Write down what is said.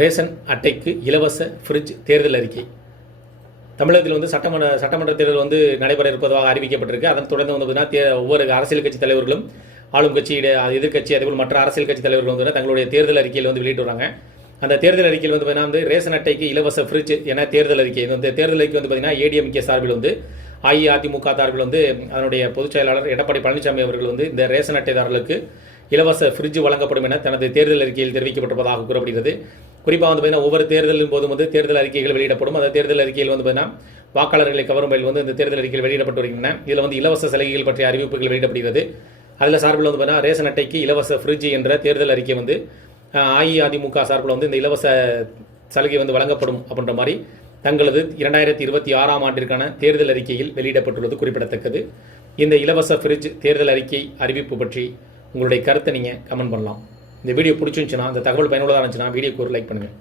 Ration அட்டைக்கு இலவச fridge தேர்தல் அறிக்கை. தமிழகத்தில் வந்து சட்டமன்ற தேர்தல் வந்து நடைபெற இருப்பதாக அறிவிக்கப்பட்டிருக்கு. அதன் தொடர்ந்து வந்து பார்த்தீங்கன்னா ஒவ்வொரு அரசியல் கட்சி தலைவர்களும் ஆளும் கட்சி எதிர்கட்சி அதேபோல் மற்ற அரசியல் கட்சி தலைவர்கள் வந்து தங்களுடைய தேர்தல் அறிக்கையில் வந்து வெளியிட்டு வராங்க. அந்த தேர்தல் அறிக்கையில் வந்து பார்த்தீங்கன்னா ரேஷன் அட்டைக்கு இலவச ஃப்ரிட்ஜ் என தேர்தல் அறிக்கை. இந்த தேர்தல் அறிக்கை வந்து பார்த்தீங்கன்னா ஏடிஎம்கே சார்பில் வந்து அஇஅதிமுக சார்பில் வந்து அதனுடைய பொதுச் செயலாளர் எடப்பாடி பழனிசாமி அவர்கள் வந்து இந்த ரேஷன் அட்டைதாரர்களுக்கு இலவச ஃப்ரிட்ஜ் வழங்கப்படும் என தனது தேர்தல் அறிக்கையில் தெரிவிக்கப்பட்டிருப்பதாக கூறப்படுகிறது. குறிப்பாக வந்து பார்த்தீங்கன்னா ஒவ்வொரு தேர்தலின் போதும் வந்து தேர்தல் அறிக்கைகள் வெளியிடப்படும். அந்த தேர்தல் அறிக்கையில் வந்து பார்த்தீங்கன்னா வாக்காளர்களை கவரும் வகையில் வந்து இந்த தேர்தல் அறிக்கையில் வெளியிடப்பட்டு வருகின்றன. இதில் வந்து இலவச சலுகைகள் பற்றிய அறிவிப்புகள் வெளியிடப்படுகிறது. அதில் சார்பில் வந்து பார்த்தீங்கன்னா ரேஷன் அட்டைக்கு இலவச ஃப்ரிட்ஜ் என்ற தேர்தல் அறிக்கை வந்து அஇஅதிமுக சார்பில் வந்து இந்த இலவச சலுகை வந்து வழங்கப்படும் அப்படின்ற மாதிரி தங்களது 2026ஆம் ஆண்டிற்கான தேர்தல் அறிக்கையில் வெளியிடப்பட்டுள்ளது குறிப்பிடத்தக்கது. இந்த இலவச ஃப்ரிட்ஜ் தேர்தல் அறிக்கை அறிவிப்பு பற்றி உங்களுடைய கருத்தை நீங்கள் கமெண்ட் பண்ணலாம். இந்த வீடியோ பிடிச்சிருந்துச்சுன்னா, இந்த தகவல் பயனுள்ளதாக இருந்துச்சுன்னா வீடியோக்கு ஒரு லைக் பண்ணுங்கள்.